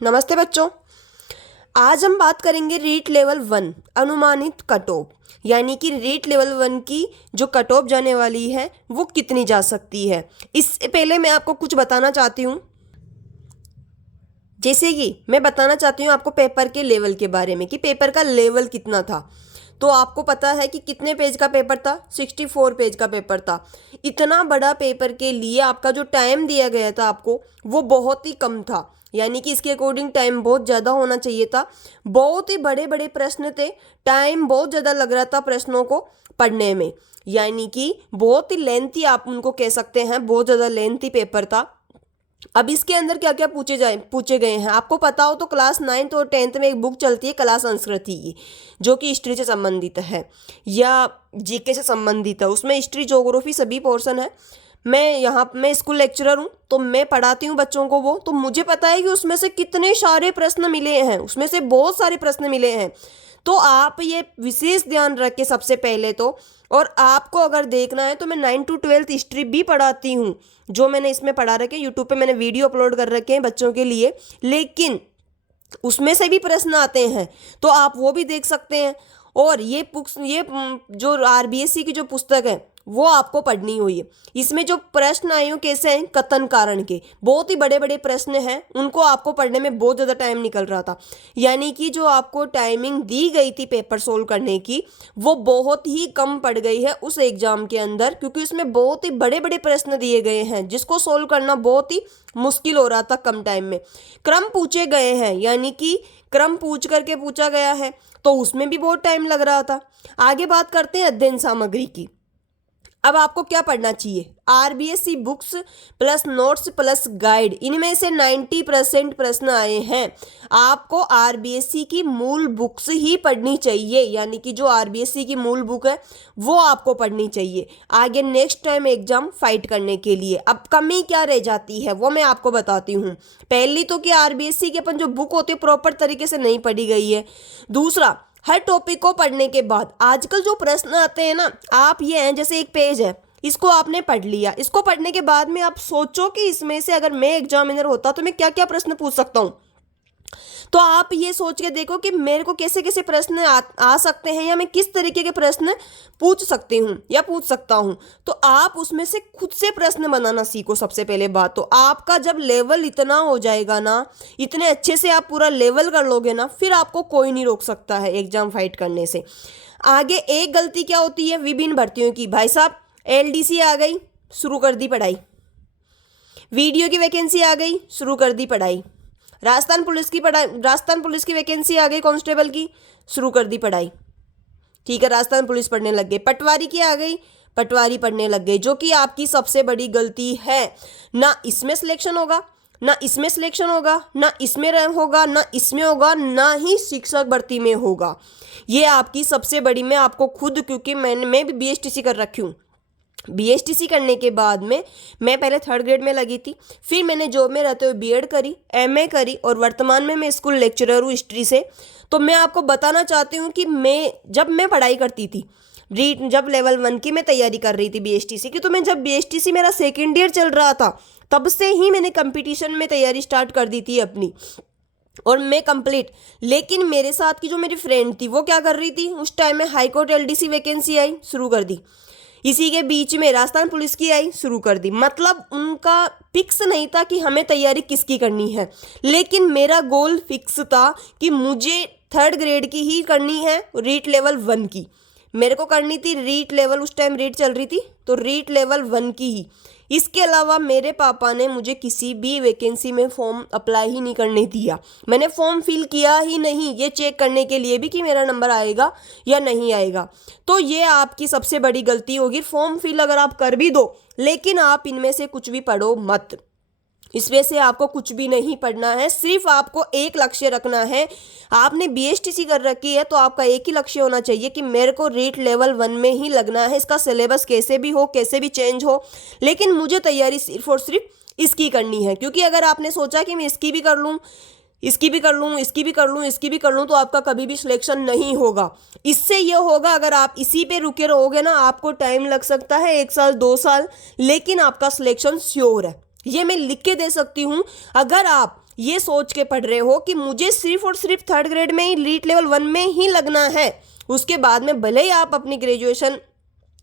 नमस्ते बच्चों। आज हम बात करेंगे रीट लेवल 1 अनुमानित कट ऑफ, यानी कि रीट लेवल 1 की जो कट ऑफ जाने वाली है वो कितनी जा सकती है। इससे पहले मैं आपको कुछ बताना चाहती हूँ, जैसे कि मैं बताना चाहती हूँ आपको पेपर के लेवल के बारे में कि पेपर का लेवल कितना था। तो आपको पता है कि कितने पेज का पेपर था, 64 पेज का पेपर था। इतना बड़ा पेपर के लिए आपका जो टाइम दिया गया था आपको वो बहुत ही कम था, यानी कि इसके अकॉर्डिंग टाइम बहुत ज़्यादा होना चाहिए था। बहुत ही बड़े बड़े प्रश्न थे, टाइम बहुत ज़्यादा लग रहा था प्रश्नों को पढ़ने में, यानी कि बहुत ही लेंथी आप उनको कह सकते हैं, बहुत ज़्यादा लेंथी पेपर था। अब इसके अंदर क्या क्या पूछे गए हैं आपको पता हो तो क्लास 9th और 10th में एक बुक चलती है कला संस्कृति की, जो कि हिस्ट्री से संबंधित है या जीके से संबंधित है। उसमें हिस्ट्री ज्योग्राफी सभी पोर्शन है। मैं स्कूल लेक्चरर हूँ तो मैं पढ़ाती हूँ बच्चों को वो, तो मुझे पता है कि उसमें से कितने सारे प्रश्न मिले हैं, उसमें से बहुत सारे प्रश्न मिले हैं। तो आप ये विशेष ध्यान रखें सबसे पहले तो। और आपको अगर देखना है तो मैं 9 to 12 हिस्ट्री भी पढ़ाती हूँ, जो मैंने इसमें पढ़ा रखे, यूट्यूब पे मैंने वीडियो अपलोड कर रखे हैं बच्चों के लिए, लेकिन उसमें से भी प्रश्न आते हैं तो आप वो भी देख सकते हैं। और ये जो आरबीएससी की जो पुस्तक है वो आपको पढ़नी हुई है। इसमें जो प्रश्न आए हो कैसे हैं, कथन कारण के बहुत ही बड़े बड़े प्रश्न हैं, उनको आपको पढ़ने में बहुत ज़्यादा टाइम निकल रहा था। यानी कि जो आपको टाइमिंग दी गई थी पेपर सोल्व करने की वो बहुत ही कम पड़ गई है उस एग्जाम के अंदर, क्योंकि उसमें बहुत ही बड़े बड़े प्रश्न दिए गए हैं जिसको सोल्व करना बहुत ही मुश्किल हो रहा था कम टाइम में। क्रम पूछे गए हैं, यानी कि क्रम पूछ करके पूछा गया है, तो उसमें भी बहुत टाइम लग रहा था। आगे बात करते हैं अध्ययन सामग्री की। अब आपको क्या पढ़ना चाहिए, RBSC books plus notes plus guide, इनमें से 90% प्रश्न आए हैं। आपको आरबीएससी की मूल बुक्स ही पढ़नी चाहिए, यानी कि जो आरबीएससी की मूल बुक है वो आपको पढ़नी चाहिए आगे नेक्स्ट टाइम एग्जाम फाइट करने के लिए। अब कमी क्या रह जाती है वो मैं आपको बताती हूँ। पहली तो कि आरबीएससी की अपन जो बुक होती है प्रॉपर तरीके से नहीं पढ़ी गई है। दूसरा, हर टॉपिक को पढ़ने के बाद आजकल जो प्रश्न आते हैं ना, आप ये हैं जैसे एक पेज है, इसको आपने पढ़ लिया, इसको पढ़ने के बाद में आप सोचो कि इसमें से अगर मैं एग्जामिनर होता तो मैं क्या क्या प्रश्न पूछ सकता हूँ। तो आप ये सोच के देखो कि मेरे को कैसे कैसे प्रश्न आ सकते हैं, या मैं किस तरीके के प्रश्न पूछ सकती हूँ या पूछ सकता हूँ। तो आप उसमें से खुद से प्रश्न बनाना सीखो सबसे पहले बात। तो आपका जब लेवल इतना हो जाएगा ना, इतने अच्छे से आप पूरा लेवल कर लोगे ना, फिर आपको कोई नहीं रोक सकता है एग्जाम फाइट करने से। आगे एक गलती क्या होती है विभिन्न भर्तियों की, भाई साहब एलडीसी आ गई, शुरू कर दी पढ़ाई, वीडियो की वैकेंसी आ गई, शुरू कर दी पढ़ाई, राजस्थान पुलिस की वैकेंसी आ गई कांस्टेबल की, शुरू कर दी पढ़ाई। ठीक है, राजस्थान पुलिस पढ़ने लग गए। पटवारी की आ गई, पटवारी पढ़ने लग गए, जो कि आपकी सबसे बड़ी गलती है। ना इसमें सिलेक्शन होगा, ना इसमें सिलेक्शन होगा, ना इसमें होगा, ना इसमें होगा, ना ही शिक्षक भर्ती में होगा। ये आपकी सबसे बड़ी, मैं आपको खुद, क्योंकि मैं भी बीएसटीसी कर रखी हूँ, बीएसटीसी करने के बाद में मैं पहले 3rd ग्रेड में लगी थी, फिर मैंने जॉब में रहते हुए बीएड करी, एमए करी, और वर्तमान में मैं स्कूल लेक्चरर हूँ हिस्ट्री से। तो मैं आपको बताना चाहती हूँ कि जब मैं पढ़ाई करती थी, जब लेवल 1 की मैं तैयारी कर रही थी बीएसटीसी की, तो मैं जब बीएसटीसी मेरा 2nd ईयर चल रहा था तब से ही मैंने कंपटीशन में तैयारी स्टार्ट कर दी थी अपनी, और मैं कंप्लीट। लेकिन मेरे साथ की जो मेरी फ्रेंड थी वो क्या कर रही थी, उस टाइम में हाईकोर्ट एलडीसी वैकेंसी आई, शुरू कर दी। इसी के बीच में राजस्थान पुलिस की आई, शुरू कर दी। मतलब उनका फिक्स नहीं था कि हमें तैयारी किसकी करनी है, लेकिन मेरा गोल फिक्स था कि मुझे 3rd ग्रेड की ही करनी है, रीट लेवल 1 की मेरे को करनी थी। रीट लेवल उस टाइम रीट चल रही थी, तो रीट लेवल 1 की ही। इसके अलावा मेरे पापा ने मुझे किसी भी वैकेंसी में फॉर्म अप्लाई ही नहीं करने दिया, मैंने फॉर्म फिल किया ही नहीं, ये चेक करने के लिए भी कि मेरा नंबर आएगा या नहीं आएगा। तो ये आपकी सबसे बड़ी गलती होगी। फॉर्म फिल अगर आप कर भी दो, लेकिन आप इनमें से कुछ भी पढ़ो मत, इसमें से आपको कुछ भी नहीं पढ़ना है। सिर्फ आपको एक लक्ष्य रखना है। आपने बीएसटीसी कर रखी है तो आपका एक ही लक्ष्य होना चाहिए कि मेरे को रीट लेवल 1 में ही लगना है, इसका सिलेबस कैसे भी हो, कैसे भी चेंज हो, लेकिन मुझे तैयारी सिर्फ और सिर्फ इसकी करनी है। क्योंकि अगर आपने सोचा कि मैं इसकी भी कर लूँ, इसकी भी कर लूँ, इसकी भी कर लूँ, इसकी भी कर लूँ, तो आपका कभी भी सिलेक्शन नहीं होगा। इससे ये होगा, अगर आप इसी पे रुके रहोगे ना, आपको टाइम लग सकता है 1 साल 2 साल, लेकिन आपका सिलेक्शन श्योर है, ये मैं लिख के दे सकती हूँ। अगर आप ये सोच के पढ़ रहे हो कि मुझे सिर्फ और सिर्फ थर्ड ग्रेड में ही रीट लेवल 1 में ही लगना है, उसके बाद में भले ही आप अपनी ग्रेजुएशन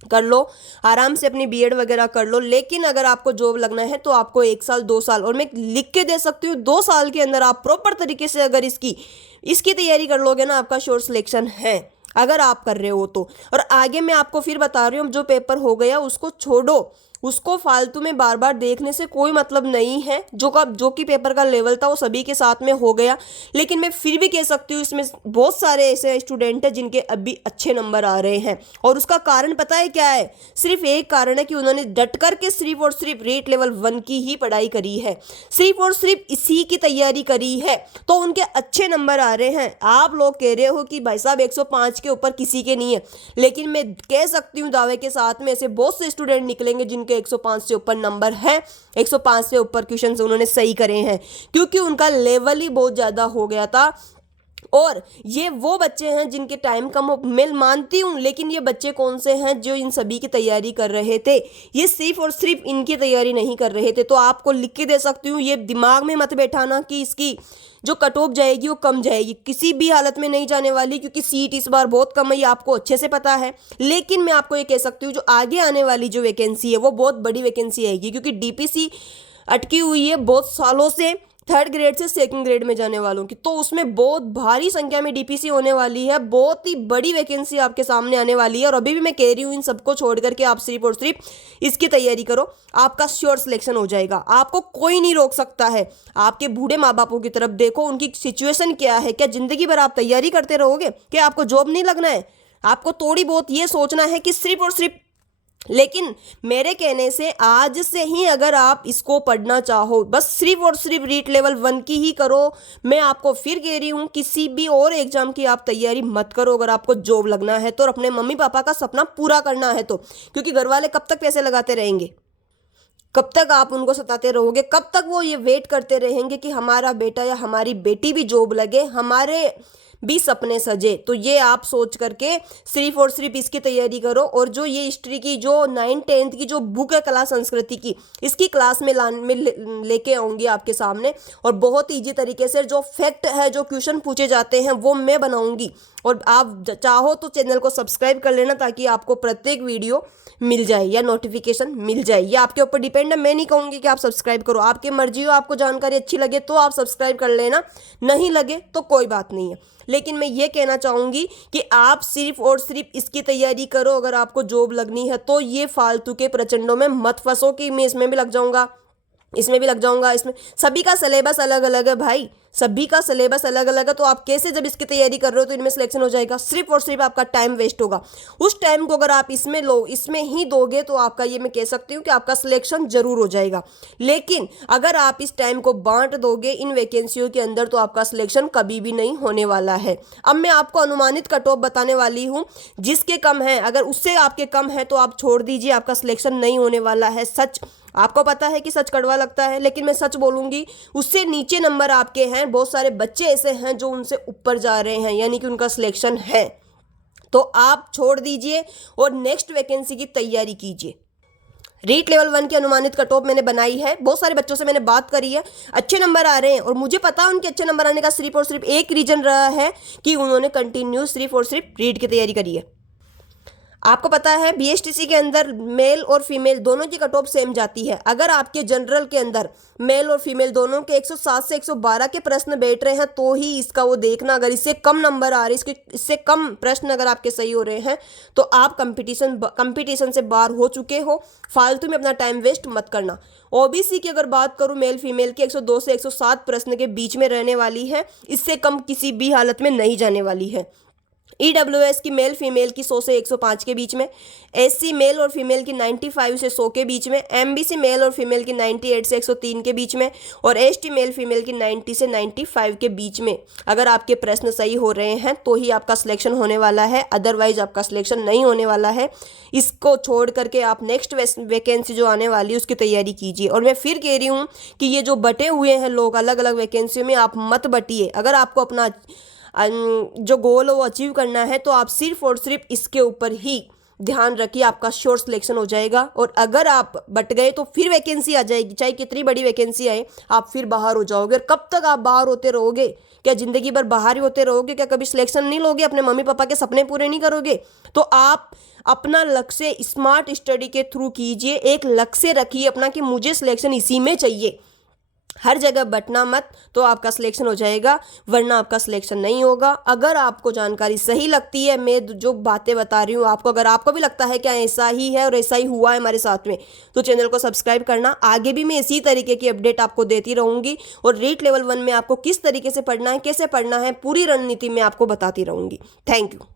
कर लो, आराम से अपनी बीएड वगैरह कर लो, लेकिन अगर आपको जॉब लगना है तो आपको 1 साल 2 साल, और मैं लिख के दे सकती हूँ 2 साल के अंदर आप प्रॉपर तरीके से अगर इसकी तैयारी कर लोगे ना, आपका श्योर सिलेक्शन है, अगर आप कर रहे हो तो। और आगे मैं आपको फिर बता रही हूँ, जो पेपर हो गया उसको छोड़ो, उसको फालतू में बार बार देखने से कोई मतलब नहीं है। जो कि पेपर का लेवल था वो सभी के साथ में हो गया, लेकिन मैं फिर भी कह सकती हूँ इसमें बहुत सारे ऐसे स्टूडेंट हैं जिनके अभी अच्छे नंबर आ रहे हैं, और उसका कारण पता है क्या है? सिर्फ एक कारण है कि उन्होंने डट करके सिर्फ और सिर्फ रीट लेवल 1 की ही पढ़ाई करी है, सिर्फ और सिर्फ इसी की तैयारी करी है, तो उनके अच्छे नंबर आ रहे हैं। आप लोग कह रहे हो कि भाई साहब 105 के ऊपर किसी के नहीं है, लेकिन मैं कह सकती हूँ दावे के साथ में ऐसे बहुत से स्टूडेंट निकलेंगे जिनके 105 से ऊपर नंबर है, 105 से ऊपर क्वेश्चन उन्होंने सही करे हैं, क्योंकि उनका लेवल ही बहुत ज्यादा हो गया था। और ये वो बच्चे हैं जिनके टाइम कम हो, मैं मानती हूँ, लेकिन ये बच्चे कौन से हैं जो इन सभी की तैयारी कर रहे थे? ये सिर्फ और सिर्फ इनकी तैयारी नहीं कर रहे थे। तो आपको लिख के दे सकती हूँ, ये दिमाग में मत बैठाना कि इसकी जो कट ऑफ जाएगी वो कम जाएगी, किसी भी हालत में नहीं जाने वाली, क्योंकि सीट इस बार बहुत कम है, ये आपको अच्छे से पता है। लेकिन मैं आपको ये कह सकती हूँ, जो आगे आने वाली जो वैकेंसी है वो बहुत बड़ी वैकेंसी आएगी, क्योंकि डीपीसी अटकी हुई है बहुत सालों से थर्ड ग्रेड से सेकंड ग्रेड में जाने वालों की, तो उसमें बहुत भारी संख्या में डीपीसी होने वाली है, बहुत ही बड़ी वैकेंसी आपके सामने आने वाली है। और अभी भी मैं कह रही हूँ, इन सबको छोड़ करके आप सिर्फ और सिर्फ इसकी तैयारी करो, आपका श्योर सिलेक्शन हो जाएगा, आपको कोई नहीं रोक सकता है। आपके बूढ़े माँ बापों की तरफ देखो, उनकी सिचुएशन क्या है, क्या जिंदगी भर आप तैयारी करते रहोगे? क्या आपको जॉब नहीं लगना है? आपको थोड़ी बहुत ये सोचना है कि सिर्फ और सिर्फ, लेकिन मेरे कहने से आज से ही अगर आप इसको पढ़ना चाहो, बस सिर्फ और सिर्फ रीट लेवल 1 की ही करो। मैं आपको फिर कह रही हूँ, किसी भी और एग्जाम की आप तैयारी मत करो अगर आपको जॉब लगना है तो, और अपने मम्मी पापा का सपना पूरा करना है तो, क्योंकि घर वाले कब तक पैसे लगाते रहेंगे? कब तक आप उनको सताते रहोगे? कब तक वो ये वेट करते रहेंगे कि हमारा बेटा या हमारी बेटी भी जॉब लगे, हमारे भी सपने सजे? तो ये आप सोच करके सिर्फ और सिर्फ इसकी तैयारी करो। और जो ये हिस्ट्री की जो 9th-10th की जो बुक है कला संस्कृति की, इसकी क्लास में लेके आऊंगी आपके सामने, और बहुत ईजी तरीके से जो फैक्ट है, जो क्वेश्चन पूछे जाते हैं वो मैं बनाऊंगी। और आप चाहो तो चैनल को सब्सक्राइब कर लेना, ताकि आपको प्रत्येक वीडियो मिल जाए या नोटिफिकेशन मिल जाए। ये आपके ऊपर डिपेंड है, मैं नहीं कहूँगी कि आप सब्सक्राइब करो, आपकी मर्जी हो। आपको जानकारी अच्छी लगे तो आप सब्सक्राइब कर लेना, नहीं लगे तो कोई बात नहीं है। लेकिन मैं ये कहना चाहूँगी कि आप सिर्फ और सिर्फ इसकी तैयारी करो। अगर आपको जॉब लगनी है तो ये फालतू के प्रचंडों में मत फंसो कि मैं इसमें भी लग जाऊँगा, इसमें भी लग जाऊंगा। इसमें सभी का सिलेबस अलग अलग है भाई, सभी का सिलेबस अलग अलग है, तो आप कैसे जब इसकी तैयारी कर रहे हो तो इनमें सिलेक्शन हो जाएगा? सिर्फ और सिर्फ आपका टाइम वेस्ट होगा। उस टाइम को अगर आप इसमें लो, इसमें ही दोगे, तो आपका ये मैं कह सकती हूँ कि आपका सिलेक्शन जरूर हो जाएगा। लेकिन अगर आप इस टाइम को बांट दोगे इन वैकेंसियों के अंदर, तो आपका सिलेक्शन कभी भी नहीं होने वाला है। अब मैं आपको अनुमानित कट ऑफ बताने वाली हूँ, जिसके कम है, अगर उससे आपके कम है तो आप छोड़ दीजिए, आपका सिलेक्शन नहीं होने वाला है। सच आपको पता है कि सच कड़वा लगता है, लेकिन मैं सच बोलूंगी, उससे नीचे नंबर आपके हैं। बहुत सारे बच्चे ऐसे हैं जो उनसे ऊपर जा रहे हैं, यानी कि उनका सिलेक्शन है। तो आप छोड़ दीजिए और नेक्स्ट वैकेंसी की तैयारी कीजिए। रीट लेवल 1 की अनुमानित कट ऑफ मैंने बनाई है, बहुत सारे बच्चों से मैंने बात करी है, अच्छे नंबर आ रहे हैं। और मुझे पता है उनके अच्छे नंबर आने का सिर्फ और सिर्फ एक रीजन रहा है कि उन्होंने कंटिन्यू सिर्फ और सिर्फ रीट की तैयारी करी है। आपको पता है बीएसटीसी के अंदर मेल और फीमेल दोनों की कट ऑफ सेम जाती है। अगर आपके जनरल के अंदर मेल और फीमेल दोनों के 107 से 112 के प्रश्न बैठ रहे हैं तो ही इसका वो देखना। अगर इससे कम नंबर आ रहे, इससे कम प्रश्न अगर आपके सही हो रहे हैं, तो आप कंपटीशन से बाहर हो चुके हो। फालतू में अपना टाइम वेस्ट मत करना। ओबीसी की अगर बात करूं, मेल फीमेल की 102 से 107 प्रश्न के बीच में रहने वाली है, इससे कम किसी भी हालत में नहीं जाने वाली है। ईडब्ल्यूएस की मेल फीमेल की 100 से 105 के बीच में, एससी मेल और फीमेल की 95 से 100 के बीच में, एमबीसी मेल और फीमेल की 98 से 103 के बीच में, और एसटी मेल फीमेल की 90 से 95 के बीच में अगर आपके प्रश्न सही हो रहे हैं तो ही आपका सिलेक्शन होने वाला है, अदरवाइज आपका सिलेक्शन नहीं होने वाला है। इसको छोड़ करके आप नेक्स्ट वैकेंसी जो आने वाली है उसकी तैयारी कीजिए। और मैं फिर कह रही हूँ कि ये जो बटे हुए हैं लोग अलग अलग वैकेंसियों में, आप मत बटिए। अगर आपको अपना जो गोल है वो अचीव करना है तो आप सिर्फ और सिर्फ इसके ऊपर ही ध्यान रखिए, आपका श्योर सिलेक्शन हो जाएगा। और अगर आप बट गए तो फिर वैकेंसी आ जाएगी, चाहे कितनी बड़ी वैकेंसी आए, आप फिर बाहर हो जाओगे। और कब तक आप बाहर होते रहोगे? क्या जिंदगी भर बाहर ही होते रहोगे? क्या कभी सिलेक्शन नहीं लोगे? अपने मम्मी पापा के सपने पूरे नहीं करोगे? तो आप अपना लक्ष्य स्मार्ट स्टडी के थ्रू कीजिए। एक लक्ष्य रखिए अपना कि मुझे सिलेक्शन इसी में चाहिए। हर जगह बटना मत, तो आपका सिलेक्शन हो जाएगा, वरना आपका सिलेक्शन नहीं होगा। अगर आपको जानकारी सही लगती है, मैं जो बातें बता रही हूँ आपको, अगर आपको भी लगता है क्या ऐसा ही है और ऐसा ही हुआ है हमारे साथ में, तो चैनल को सब्सक्राइब करना। आगे भी मैं इसी तरीके की अपडेट आपको देती रहूँगी और रीट लेवल 1 में आपको किस तरीके से पढ़ना है, कैसे पढ़ना है, पूरी रणनीति में आपको बताती रहूँगी। Thank you.